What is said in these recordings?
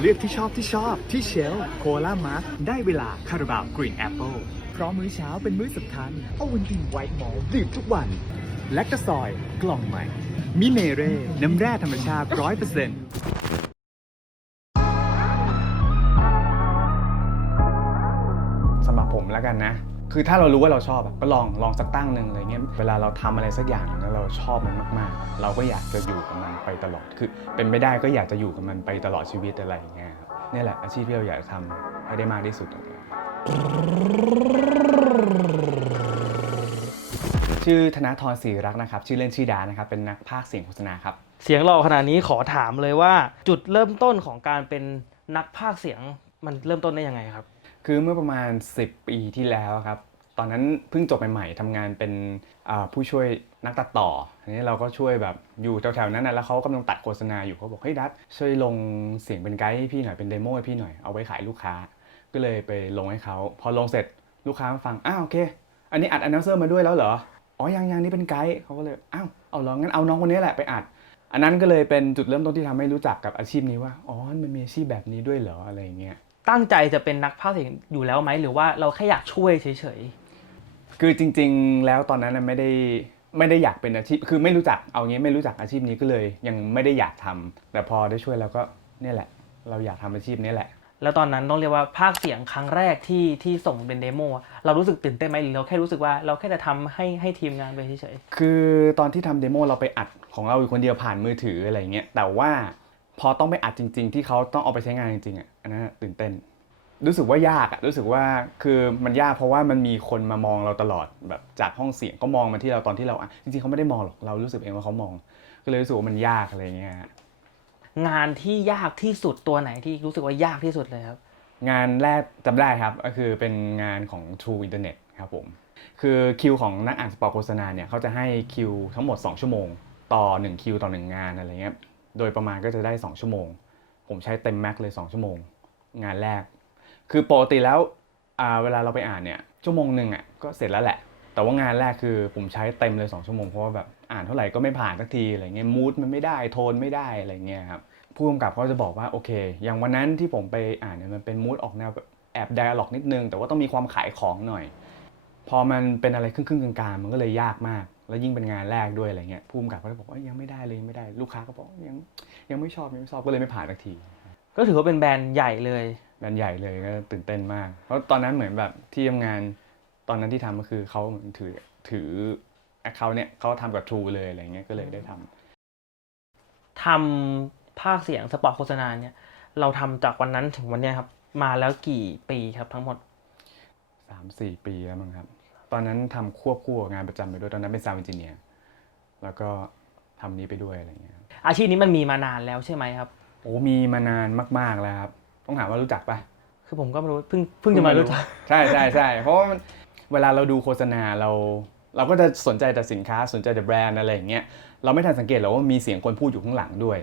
เลือกที่ชอบที่ชอบ ที่เชลโคลามาร์ได้เวลาคาราบาวกรีนแอปเปิลพราะมื้อเช้าเป็นมื้อสำคัญเอาวันดีไวท์มอลดื่มทุกวันและกระซอยกล่องใหม่ มิเนเร่ น้ำแร่ธรรมชาติร้อยเปอร์เซ็นต์สำหรับผมแล้วกันนะ คือถ้าเรารู้ว่าเราชอบอะก็ลองลองสักตั้งหนึ่งอะไรเงี้ยเวลาเราทำอะไรสักอย่างแล้วเราชอบมันมากๆ เราก็อยากจะอยู่กับมันไปตลอด คือเป็นไม่ได้ก็อยากจะอยู่กับมันไปตลอดชีวิตอะไรเงี้ยครับนี่แหละอาชีพที่เราอยากจะทำให้ได้มากที่สุดชื่อธนาธรศรีรักนะครับ ชื่อเล่นชื่อดานะครับ เป็นนักพากย์เสียงโฆษณาครับ เสียงหล่อขนาดนี้ขอถามเลยว่า จุดเริ่มต้นของการเป็นนักพากย์เสียงมันเริ่มต้นได้ยังไงครับ คือเมื่อประมาณ 10 ปีที่แล้วครับ ตอนนั้นเพิ่งจบใหม่ๆทำงานเป็นผู้ช่วยนักตัดต่ออันนี้เราก็ช่วยแบบอยู่แถวๆนั้นนะแล้วเขากำลังตัดโฆษณาอยู่เขาบอกเฮ้ยดัตช่วยลงเสียงเป็นไกด์ให้พี่หน่อยเป็นเดโมให้พี่หน่อยเอาไว้ขายลูกค้า ก็เลยไปลงให้เขาพอลงเสร็จลูกค้ามาฟังอ้าวโอเค อันนี้อัดอนน n เซอร์มาด้วยแล้วเหรออ๋อยังยังนี่เป็นไกด์เขาก็เลยอ้าวเอาเหรองั้นเอาน้องคนนี้แหละไปอัด อันนั้นก็เลยเป็นจุดเริ่มต้นที่ทำให้รู้จักกับอาชีพนี้ว่าอ๋อมันมีอาชีพแบบนี้ด้วยเหรออะไรเงี้ย ตั้งใจจะเป็นนักพากย์เสียงอยู่แล้วไหมหรือว่าเราแค่อยากช่วยเฉยคือจริง ๆ แล้วตอนนั้นน่ะไม่ได้ไม่ได้อยากเป็นอาชีพ คือไม่รู้จักเอางี้ไม่รู้จักอาชีพนี้ก็เลย ยังไม่ได้อยากทำแต่พอได้ช่วยแล้วก็เนี่ยแหละ เราอยากทำอาชีพนี้แหละ ๆ แล้วตอนนั้นต้องเรียกว่าพากย์เสียงครั้งแรกที่ที่ส่งเป็นเดโมอะเรารู้สึกตื่นเต้นไหมหรือเราแค่รู้สึกว่าเราแค่จะทำให้ให้ทีมงานไปเฉยคือตอนที่ทำเดโมเราไปอัดของเราอยู่คนเดียวผ่านมือถืออะไรเงี้ยแต่ว่า พอต้องไปอัดจริง ๆ ที่เขาต้องเอาไปใช้งานจริงๆอะอันนั้นนะตื่นเต้น รู้สึกว่ายากอะรู้สึกว่าคือมันยากเพราะว่ามันมีคนมามองเราตลอดแบบจากห้องเสียงก็มองมาที่เราตอนที่เราอะจริงๆเขาไม่ได้มองหรอกเรารู้สึกเองว่าเขามอง ก็เลยรู้สึกว่ามันยากอะไรเงี้ยๆงานที่ยากที่สุดตัวไหนที่รู้สึกว่ายากที่สุดเลยครับ งานแรกจำได้ครับก็คือเป็นงานของ True Internet ครับผม คือคิวของนักอ่านสปอร์ตโฆษณาเนี่ยเขาจะให้คิวทั้งหมด 2 ชั่วโมง ต่อ 1 คิวต่อ 1 งานอะไรเงี้ย โดยประมาณก็จะได้ 2 ชั่วโมง ผมใช้เต็มแม็กเลย 2 ชั่วโมง งานแรก คือปกติแล้วเวลาเราไปอ่านเนี่ยชั่วโมงหนึ่งอะก็เสร็จแล้วแหละ แต่ว่างานแรกคือผมใช้เต็มเลย 2 ชั่วโมงเพราะว่าแบบอ่านเท่าไหร่ก็ไม่ผ่านสักทีอะไรเงี้ยมูดมันไม่ได้โทนไม่ได้อะไรเงี้ยครับผู้กำกับเขาจะบอกว่าโอเค อย่างวันนั้นที่ผมไปอ่านเนี่ยมันเป็นมูดออกแนวแบบแอบไดอะล็อกนิดนึง แต่ว่าต้องมีความขายของหน่อย พอมันเป็นอะไรครึ่งๆกลางๆมันก็เลยยากมาก แล้วยิ่งเป็นงานแรกด้วยอะไรเงี้ยผู้กำกับก็เลยบอกว่ายังไม่ได้เลยยังไม่ได้ ลูกค้าก็บอกยังยังไม่ชอบยังไม่ชอบก็เลยไม่ผ่านสักที ก็ถือว่าเป็นแบรนด์ใหญ่เลยแบรนด์ใหญ่เลยก็ตื่นเต้นมาก เพราะตอนนั้นเหมือนแบบที่ทำงานตอนนั้นที่ทำก็คือเขาเหมือนถือถือแอคเคาท์เนี่ยเขาทำกับ True เลยอะไรเงี้ยก็เลยได้ทำทำภาคเสียงสปอร์ตโฆษณาเนี่ย เราทำจากวันนั้นถึงวันเนี้ยครับ มาแล้วกี่ปีครับทั้งหมดสามสี่ปีแล้วมั้งครับต อนนั้นทำควบคู่กับงานประจำไปด้วยตอนนั้นเป็นซาวด์เอนจิเนียร์แล้วก็ทำนี้ไปด้วยอะไรเงี้ยครับอาชีพนี้มันมีมานานแล้วใช่ไหมครับโอ้มีมานานมาก ๆแล้วครับ ต้องถามว่ารู้จักปะคือผมก็ไม่รู้เพิ่งเพิ่งจะมารู้จักใช่ใช่ใช่เพราะว่ามันเวลาเราดูโฆษณาเรา เราก็จะสนใจแต่สินค้าสนใจแต่แบรนด์อะไรอย่างเงี้ยเราไม่ทันสังเกตหรอกว่ามีเสียงคนพูดอยู่ข้างหลังด้วย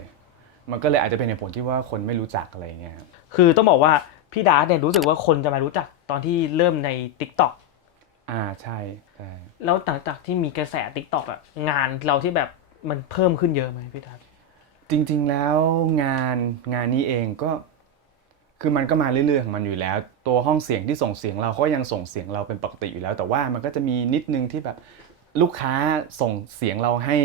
มันก็เลยอาจจะเป็นเหตุผลที่ว่าคนไม่รู้จักอะไรอย่างเงี้ยครับคือต้องบอกว่าพี่ดาร์ตเนี่ยรู้สึกว่าคนจะมารู้จักตอนที่เริ่มใน t ิ k t o k อ่าใช่ใช่แล้วหลังจากที่มีกระแส t ิ k t o k อะงานเราที่แบบมันเพิ่มขึ้นเยอะไหมพี่ดาร์ตจริง ๆแล้วงานงานนี้เองก็ คือมันก็มาเรื่อยๆของมันอยู่แล้ว ตัวห้องเสียงที่ส่งเสียงเราเขายังส่งเสียงเราเป็นปกติอยู่แล้ว แต่ว่ามันก็จะมีนิดนึงที่แบบลูกค้าส่งเสียงเราให้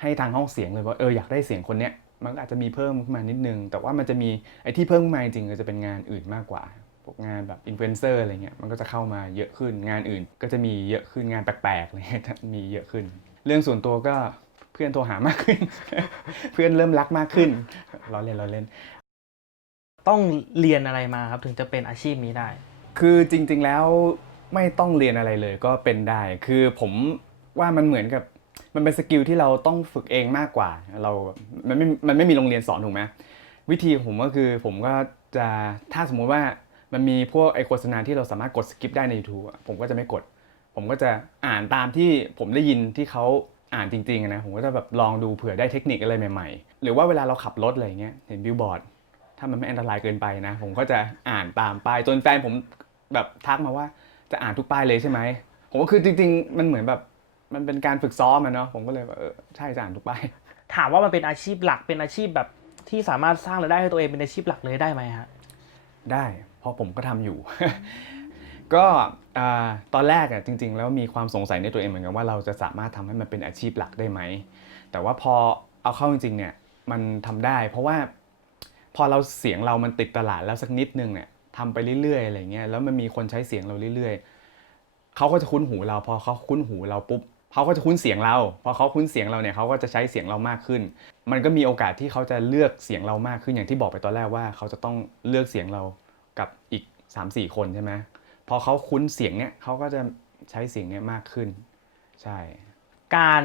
ให้ทางห้องเสียงเลยว่าเอออยากได้เสียงคนเนี้ยมันก็อาจจะมีเพิ่มขึ้นมานิดนึง แต่ว่ามันจะมีไอ้ที่เพิ่มขึ้นมาจริงๆก็จะเป็นงานอื่นมากกว่า พวกงานแบบอินฟลูเอนเซอร์อะไรเงี้ยมันก็จะเข้ามาเยอะขึ้นงานอื่น ก็จะมีเยอะขึ้นงานแปลกๆอะไรเงี้ยมีเยอะขึ้น เรื่องส่วนตัวก็เพื่อนโทรหามากขึ้น เพื่อนเริ่มรักมากขึ้นล้อเล่นล้อเล่น ต้องเรียนอะไรมาครับถึงจะเป็นอาชีพนี้ได้ คือจริง ๆแล้วไม่ต้องเรียนอะไรเลยก็เป็นได้ คือผมว่ามันเหมือนกับมันเป็นสกิลที่เราต้องฝึกเองมากกว่า เรา มันไม่ มันไม่มีโรงเรียนสอนถูกไหมวิธีของผมก็คือผมก็จะถ้าสมมุติว่า มันมีพวกไอโฆษณาที่เราสามารถกดสกิปได้ใน YouTube อะผมก็จะไม่กด ผมก็จะอ่านตามที่ผมได้ยินที่เขาอ่านจริงๆอะนะผมก็จะแบบลองดูเผื่อได้เทคนิคอะไรใหม่ๆ หรือว่าเวลาเราขับรถอะไรเงี้ยเห็นบิลบอร์ดถ้ามันไม่อันตรายเกินไปนะ ผมก็จะอ่านตามป้ายจนแฟนผมแบบทักมาว่าจะอ่านทุกป้ายเลยใช่ไหมผมก็คือจริง ๆ มันเหมือนแบบมันเป็นการฝึกซ้อมอะเนาะผมก็เลยว่าเออใช่จะอ่านทุกป้ายถามว่ามันเป็นอาชีพหลักเป็นอาชีพแบบที่สามารถสร้างรายได้ให้ตัวเองเป็นอาชีพหลักเลยได้ไหมฮะได้เพ ราะผมก็ทำอยู่ ก็ตอนแรกอะจริง ๆ แล้วมีความสงสัยในตัวเองเหมือนกันว่าเราจะสามารถทำให้มันเป็นอาชีพหลักได้ไหม แต่ว่าพอเอาเข้าจริงๆเนี่ยมันทำได้ เพราะว่าพอเราเสียงเรามันติดตลาดแล้วสักนิดนึงเนี่ยทำไปเรื่อยๆอะไรเงี้ยแล้วมันมีคนใช้เสียงเราเรื่อยๆเขาก็จะคุ้นหูเรา พอเขาคุ้นหูเราปุ๊บเขาก็จะคุ้นเสียงเรา พอเขาคุ้นเสียงเราเนี่ยเขาก็จะใช้เสียงเรามากขึ้น มันก็มีโอกาสที่เขาจะเลือกเสียงเรามากขึ้นอย่างที่บอกไปตอนแรกว่า เขาจะต้องเลือกเสียงเรา กับอีก 3-4 คนใช่ไหมพอเขาคุ้นเสียงเนี่ยเขาก็จะใช้เสียงเนี่ยมากขึ้น ใช่ การ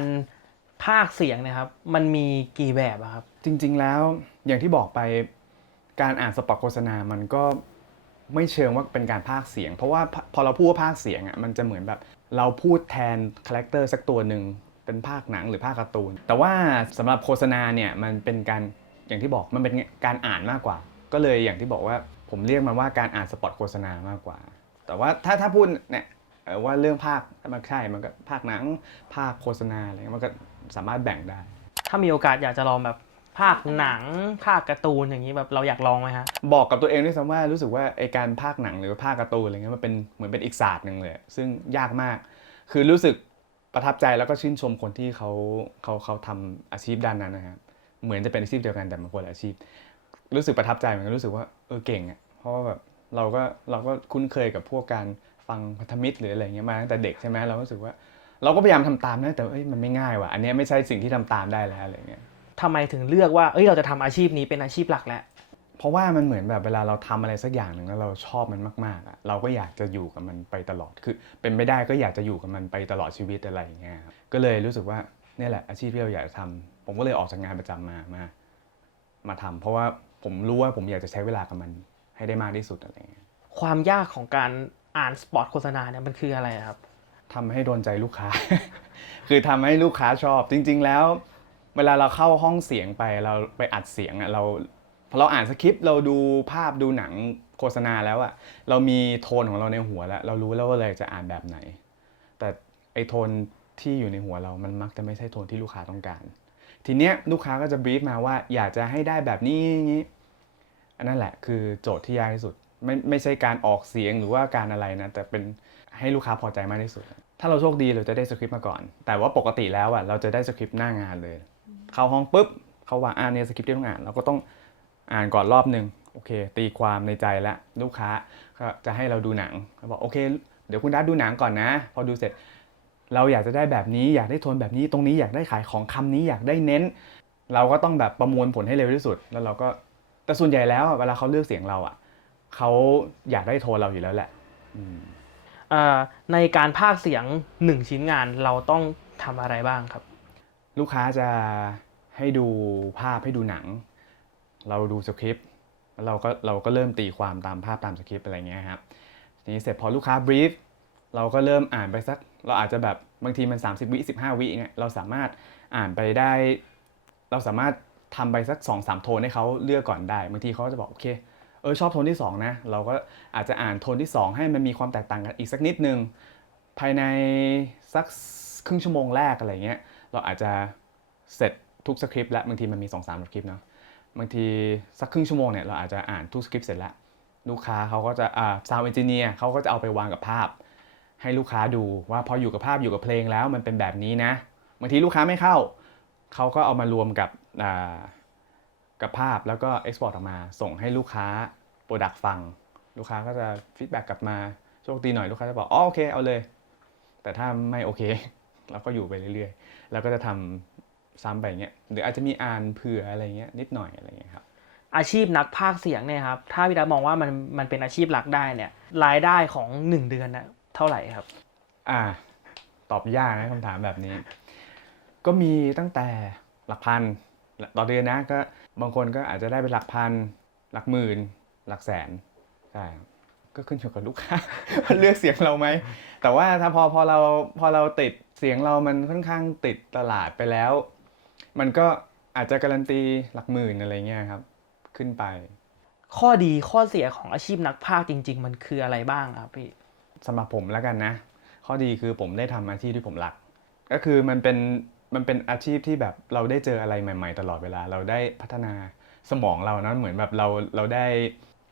พากย์เสียงเนะครับ มันมีกี่แบบอะครับ จริง ๆแล้วอย่างที่บอกไปการอ่านสปอตโฆษณา มันก็ไม่เชิงว่าเป็นการพากย์เสียง เพราะว่าพพอเราพูดว่าพากย์เสียงอะมันจะเหมือนแบบเราพูดแทนคาแรคเตอร์สักตัวหนึ่งเป็นภาคหนังหรือภาคการ์ตูน แต่ว่าสำหรับโฆษณาเนี่ยมันเป็นการอย่างที่บอกมันเป็นการอ่านมากกว่า ก็เลยอย่างที่บอกว่า ผมเรียกมันว่าการอ่านสปอตโฆษณามากกว่า แต่ว่าถ้าถ้าพูดเนี่ยเอ่อว่าเรื่องภาคมันใช่ มันก็ภาคหนังภาคโฆษณาอะไรเงี้ยมันก็สามารถแบ่งได้ ถ้ามีโอกาสอยากจะลองแบบภาคหนังภาคการ์ตูนอย่างนี้แบบเราอยากลองไหมฮะบอกกับตัวเองด้วยซ้ำว่ารู้สึกว่าไอการพากย์หนังหรือว่าพากย์การ์ตูนอะไรเงี้ยมันเป็นเหมือนเป็นอีกศาสตร์หนึ่งเลยซึ่งยากมาก คือรู้สึกประทับใจแล้วก็ชื่นชมคนที่เขาเขาเขาทำอาชีพด้านนั้นนะครับเหมือนจะเป็นอาชีพเดียวกันแต่มันคนละอาชีพ รู้สึกประทับใจเหมือนกันรู้สึกว่าเออเก่งอะเพราะว่าแบบเราก็เราก็คุ้นเคยกับพวกการฟังพันธมิตรหรืออะไรเงี้ยมาตั้งแต่เด็กใช่ไหมเราก็รู้สึกว่า เราก็พยายามทำตามนะแต่เอ้ยมันไม่ง่ายว่ะอันเนี้ยไม่ใช่สิ่งที่ทำตามได้แล้วอะไรเงี้ยทำไมถึงเลือกว่าเอ้ยเราจะทำอาชีพนี้เป็นอาชีพหลักแล้วเพราะว่ามันเหมือนแบบเวลาเราทำอะไรสักอย่างหนึ่งแล้วเราชอบมันมากๆอะเราก็อยากจะอยู่กับมันไปตลอดคือเป็นไม่ได้ก็อยากจะอยู่กับมันไปตลอดชีวิตอะไรอย่างเงี้ยครับก็เลยรู้สึกว่าเนี่ยแหละอาชีพที่เราอยากจะทำผมก็เลยออกจากงานประจำมามามาทำเพราะว่า ผมรู้ว่าผมอยากจะใช้เวลากับมันให้ได้มากที่สุดอะไรเงี้ยความยากของการอ่านสปอตโฆษณาเนี่ยมันคืออะไรครับทำให้โดนใจลูกค้า คือทำให้ลูกค้าชอบ จริง ๆ แล้ว เวลาเราเข้าห้องเสียงไปเราไปอัดเสียงอะเราพอเราอ่านสคริปต์เราดูภาพดูหนังโฆษณาแล้วอะเรามีโทนของเราในหัวแล้ว เรารู้แล้วว่าเราจะอ่านแบบไหน แต่ไอโทนที่อยู่ในหัวเรามันมักจะไม่ใช่โทนที่ลูกค้าต้องการ ทีเนี้ยลูกค้าก็จะบรีฟมาว่าอยากจะให้ได้แบบนี้อย่างนี้อันนั้นแหละคือโจทย์ที่ยากที่สุด ไม่ไม่ใช่การออกเสียงหรือว่าการอะไรนะ แต่เป็นให้ลูกค้าพอใจมากที่สุด ถ้าเราโชคดีเราจะได้สคริปต์มาก่อน แต่ว่าปกติแล้วอะเราจะได้สคริปต์หน้างานเลย เข้าห้องปุ๊บเขาว่าอ่านเนี่ยสคริปต์ที่ต้องอ่านเราก็ต้องอ่านก่อนรอบหนึ่งโอเค ตีความในใจแล้วลูกค้าก็จะให้เราดูหนังเขาบอกโอเค เดี๋ยวคุณดัดดูหนังก่อนนะ พอดูเสร็จ เราอยากจะได้แบบนี้อยากได้โทนแบบนี้ตรงนี้อยากได้ขายของคำนี้อยากได้เน้น เราก็ต้องแบบประมวลผลให้เร็วที่สุด แล้วเราก็แต่ส่วนใหญ่แล้วอะเวลาเขาเลือกเสียงเราอะเขาอยากได้โทนเราอยู่แล้วแหละอืมเอ่อในการพากย์เสียงหนึ่งชิ้นงานเราต้องทำอะไรบ้างครับ ลูกค้าจะให้ดูภาพให้ดูหนัง เราดูสคริปต์แล้วเราก็เราก็เริ่มตีความตามภาพตามสคริปต์อะไรเงี้ยครับทีนี้เสร็จพอลูกค้าบรีฟ เราก็เริ่มอ่านไปสัก เราอาจจะแบบบางทีมัน 30 วิ 15 วิเนี่ยเราสามารถอ่านไปได้ เราสามารถทำไปสัก 2 3 โทนให้เขาเลือกก่อนได้บางทีเขาก็จะบอกโอเคเออชอบโทนที่ 2 นะ เราก็อาจจะอ่านโทนที่ 2 ให้มันมีความแตกต่างกันอีกสักนิดนึง ภายในสักครึ่งชั่วโมงแรกอะไรเงี้ยเราอาจจะเสร็จทุกสคริปต์แล้วบางทีมันมี2อสามสคริปต์เนาะบางทีสักครึ่งชั่วโมงเนี่ยเราอาจจะอ่านทุกสคริปต์เสร็จแล้วลูกค้าเขาก็จะอ่าซาวเอนจิเนียร์เขาก็จะเอาไปวางกับภาพ ให้ลูกค้าดูว่าพออยู่กับภาพอยู่กับเพลงแล้วมันเป็นแบบนี้นะบางทีลูกค้าไม่เข้า เขาก็เอามารวมกับกับภาพแล้วก็เอ็กซ์พอร์ตออกมา ส่งให้ลูกค้าโปรดักฟัง ลูกค้าก็จะฟีดแบ็กกลับมาโชคดีหน่อยลูกค้าจะบอกอ๋อโอเคเอาเลย แต่ถ้าไม่โอเคเราก็อยู่ไปเรื่อยๆ แล้วก็จะทำซ้ำไปอย่างเงี้ยหรืออาจจะมีอ่านเผื่ออะไรเงี้ยนิดหน่อยอะไรเงี้ยครับอาชีพนักพากย์เสียงเนี่ยครับถ้าพี่ดามองว่ามันมันเป็นอาชีพหลักได้เนี่ยรายได้ของหนึ่งเดือนนะ เท่าไหร่ครับ อ่า ตอบยากนะคำถามแบบนี้ ก็มีตั้งแต่หลักพันต่อเดือนนะก็บางคนก็อาจจะได้เป็นหลักพัน หลักหมื่น หลักแสนใช่ครับก็ขึ้นอยู่กับลูกค้าว่าเลือกเสียงเราไหม แต่ว่าถ้าพอพอเราพอเราติดเสียงเรามันค่อนข้างติดตลาดไปแล้ว มันก็อาจจะการันตีหลักหมื่นอะไรเงี้ยครับ ขึ้นไป ข้อดีข้อเสียของอาชีพนักพากย์จริง ๆ มันคืออะไรบ้างครับพี่ สำหรับผมแล้วกันนะ ข้อดีคือผมได้ทำอาชีพที่ผมรัก ก็คือมันเป็นมันเป็นอาชีพที่แบบเราได้เจออะไรใหม่ ๆ ตลอดเวลา เราได้พัฒนาสมองเรานะเหมือนแบบเราเราได้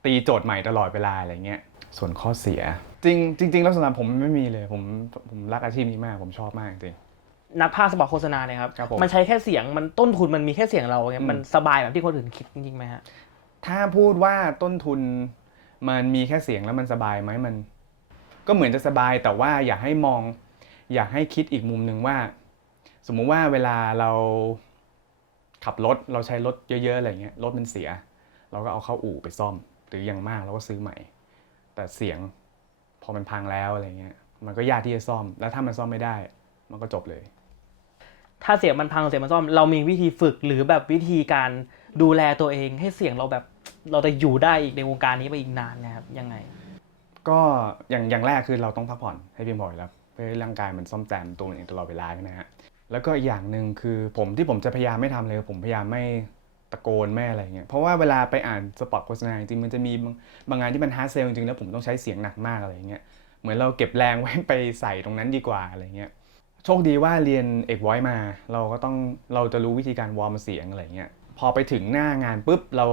ตีโจทย์ใหม่ตลอดเวลาอะไรเงี้ยส่วนข้อเสีย จริงจริงๆแล้วสำหรับผมไม่มีเลยผมผมรักอาชีพนี้มากผมชอบมากจริงนักพากย์สปอร์ตโฆษณาเนี่ยครับครับผมมันใช้แค่เสียงมันต้นทุนมันมีแค่เสียงเราไงอืมมันสบายแบบที่คนอื่นคิดจริงๆไหมฮะถ้าพูดว่าต้นทุนมันมีแค่เสียงแล้วมันสบายไหมมัน ก็เหมือนจะสบายแต่ว่าอยากให้มอง อยากให้คิดอีกมุมหนึ่งว่า สมมุติว่าเวลาเราขับรถเราใช้รถเยอะ ๆ อะไรเงี้ยรถมันเสีย เราก็เอาเข้าอู่ไปซ่อม หรืออย่างมากเราก็ซื้อใหม่ แต่เสียงพอมันพังแล้วอะไรเงี้ยมันก็ยากที่จะซ่อม แล้วถ้ามันซ่อมไม่ได้ มันก็จบเลย ถ้าเสียงมันพังเสียงมันซ่อม เรามีวิธีฝึกหรือแบบวิธีการดูแลตัวเอง ให้เสียงเราแบบเราจะอยู่ได้อีกในวงการนี้ไปอีกนานนะครับยังไง ก็อย่างอย่างแรกคือเราต้องพักผ่อนให้เพียงพออยู่แล้วเพื่อให้ร่างกายมันซ่อมแซมตัวมันเองตลอดเวลาใช่ไหมฮะแล้วก็อีกอย่างหนึ่งคือผมที่ผมจะพยายามไม่ทำเลยผมพยายามไม่ตะโกนไม่อะไรเงี้ยเพราะว่าเวลาไปอ่านสปอตโฆษณาจริงมันจะมีบางบางงานที่มันฮาร์ดเซลจริงแล้วผมต้องใช้เสียงหนักมากอะไรเงี้ยเหมือนเราเก็บแรงไว้ไปใส่ตรงนั้นดีกว่าอะไรเงี้ยโชคดีว่าเรียนเอกไว้มา เราก็ต้องเราจะรู้วิธีการวอร์มเสียงอะไรเงี้ยพอไปถึงหน้างานปุ๊บเรา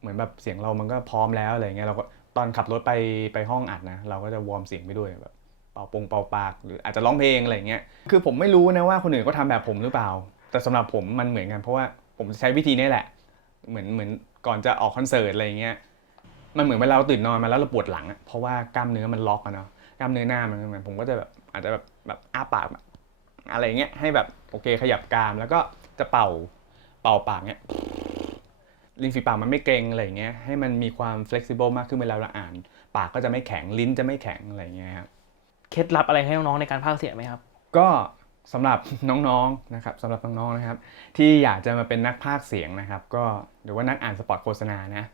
เหมือนแบบเสียงเรามันก็พร้อมแล้วอะไรเงี้ยเราก็ ตอนขับรถไปไปห้องอัดนะ เราก็จะวอร์มเสียงไปด้วยแบบเป่าปงเป่าปากหรืออาจจะร้องเพลงอะไรเงี้ยคือผมไม่รู้นะว่าคนอื่นก็ทำแบบผมหรือเปล่า แต่สำหรับผมมันเหมือนกันเพราะว่าผมจะใช้วิธีนี้แหละ เหมือนเหมือนก่อนจะออกคอนเสิร์ตอะไรเงี้ยมันเหมือนเวลาเราตื่นนอนมาแล้วเราปวดหลังอะเพราะว่ากล้ามเนื้อมันล็อกอะเนาะกล้ามเนื้อหน้ามันเหมือนผมก็จะแบบอาจจะแบบแบบอ้าปากอะไรเงี้ยให้แบบโอเคขยับกรามแล้วก็จะเป่าเป่าปากเงี้ย ริมฝีปากมันไม่เกร็งอะไรอย่างเงี้ยให้มันมีความ flexible มากขึ้นเวลาเราอ่าน ปากก็จะไม่แข็งลิ้นจะไม่แข็งอะไรอย่างเงี้ยครับเคล็ดลับอะไรให้น้องๆในการพากย์เสียงไหมครับ ก็สำหรับน้องๆนะครับสำหรับน้องๆนะครับ ที่อยากจะมาเป็นนักพากย์เสียงนะครับ ก็หรือว่านักอ่านสปอตโฆษณานะ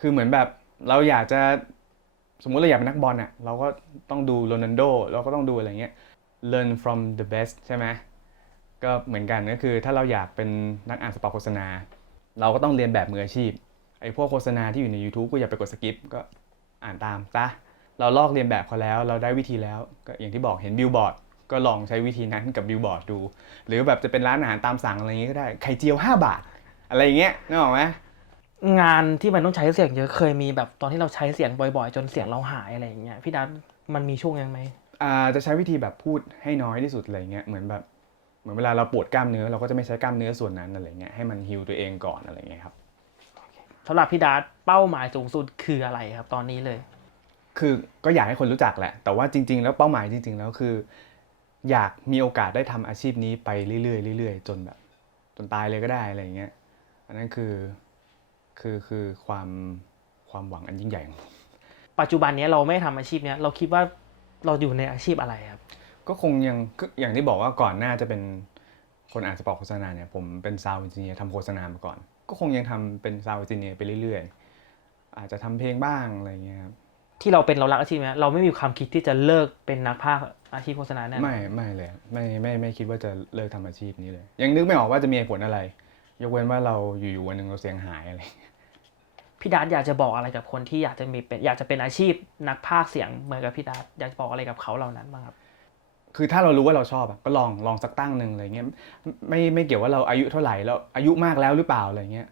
คือเหมือนแบบเราอยากจะสมมุติเราอยากเป็นนักบอลอะเราก็ต้องดูโรนัลโดเราก็ต้องดูอะไรเงี้ย learn from the best ใช่ไหมก็เหมือนกันก็คือถ้าเราอยากเป็นนักอ่านสปอตโฆษณา เราก็ต้องเรียนแบบมืออาชีพไอ้พวกโฆษณาที่อยู่ใน YouTube ก็อย่าไปกดสกิปก็อ่านตามซะเราลอกเรียนแบบเขาแล้ว เราได้วิธีแล้วก็อย่างที่บอกเห็นบิลบอร์ดก็ลองใช้วิธีนั้นกับบิลบอร์ดดู หรือแบบจะเป็นร้านอาหารตามสั่งอะไรอย่างงี้ก็ได้ไข่เจียว 5 บาท อะไรอย่างเงี้ยนึกออกไหมงานที่มันต้องใช้เสียงเยอะเคยมีแบบตอนที่เราใช้เสียงบ่อยๆ จนเสียงเราหายอะไรอย่างเงี้ยพี่ดัทมันมีช่วงนั้นไหมอ่าจะใช้วิธีแบบพูดให้น้อยที่สุดอะไรเงี้ยเหมือนแบบเห มือนเวลาเราปวดกล้ามเนื้อเราก็จะไม่ใช้กล้ามเนื้อส่วนนั้นอะไรเงี้ยให้มันฮิลตัวเองก่อนอะไรเงี้ยครับสำหรับพี่ดัทเป้าหมายสูงสุดคืออะไรครับตอนนี้เลย คือก็อยากให้คนรู้จักแหละ แต่ว่าจริง ๆ แล้วเป้าหมายจริง ๆ แล้วคือ อยากมีโอกาสได้ทำอาชีพนี้ไปเรื่อยๆเรื่อยๆจนแบบ จนตายเลยก็ได้อะไรอย่างเงี้ยอันนั้นคือคือคือความความหวังอันยิ่งใหญ่ของผมปัจจุบันเนี้ยเราไม่ทำอาชีพเนี้ยเราคิดว่าเราอยู่ในอาชีพอะไรครับ ก็คงยังก็อย่างที่บอกว่าก่อนหน้าจะเป็นคนอ่านสปอตโฆษณาเนี่ยผมเป็นซาวด์เอนจิเนียร์ทำโฆษณามาก่อน ก็คงยังทำเป็นซาวด์เอนจิเนียร์ไปเรื่อยๆ อาจจะทำเพลงบ้างอะไรอย่างเงี้ยครับที่เราเป็นเรารักอาชีพเนี้ยเราไม่มีความคิดที่จะเลิกเป็นนักพากย์อาชีพโฆษณาแน่นอนไม่ไม่เลยครับไม่ไม่ไม่คิดว่าจะเลิกทำอาชีพนี้เลย ยังนึกไม่ออกว่าจะมีเหตุผลอะไร ยกเว้นว่าเราอยู่ๆวันหนึ่งเราเสียงหายอะไร พี่ดัทอยากจะบอกอะไรกับคนที่อยากจะมีเป็นอยากจะเป็นอาชีพนักพากย์เสียงเหมือนกับพี่ดัทอยากจะบอกอะไรกับเขาเหล่านั้นบ้างครับ คือถ้าเรารู้ว่าเราชอบอะก็ลองลองสักตั้งหนึ่งอะไรเงี้ยไม่ไม่เกี่ยวว่าเราอายุเท่าไหร่แล้วอายุมากแล้วหรือเปล่าอะไรเงี้ย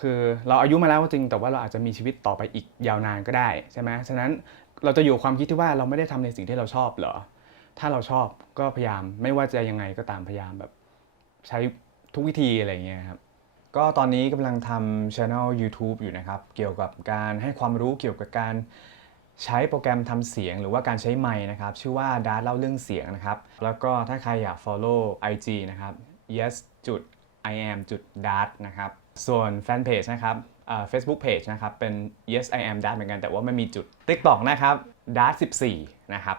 คือเราอายุมาแล้วก็จริงแต่ว่าเราอาจจะมีชีวิตต่อไปอีกยาวนานก็ได้ใช่ไหมฉะนั้นเราจะอยู่ความคิดที่ว่าเราไม่ได้ทำในสิ่งที่เราชอบเหรอถ้าเราชอบก็พยายามไม่ว่าจะยังไงก็ตามพยายามแบบใช้ทุกวิธีอะไรเงี้ยครับก็ตอนนี้กำลังทำ channel YouTube อยู่นะครับ เกี่ยวกับการให้ความรู้เกี่ยวกับการ ใช้โปรแกรมทำเสียงหรือว่าการใช้ไมค์นะครับชื่อว่าดาร์เล่าเรื่องเสียงนะครับ แล้วก็ถ้าใครอยาก follow IG นะครับ yes จุด I am จุด dart นะครับ ส่วนแฟนเพจนะครับอ่า Facebook Page นะครับ เป็น yes I am dart เหมือนกันแต่ว่าไม่มีจุด TikTok นะครับ dart 14 นะครับ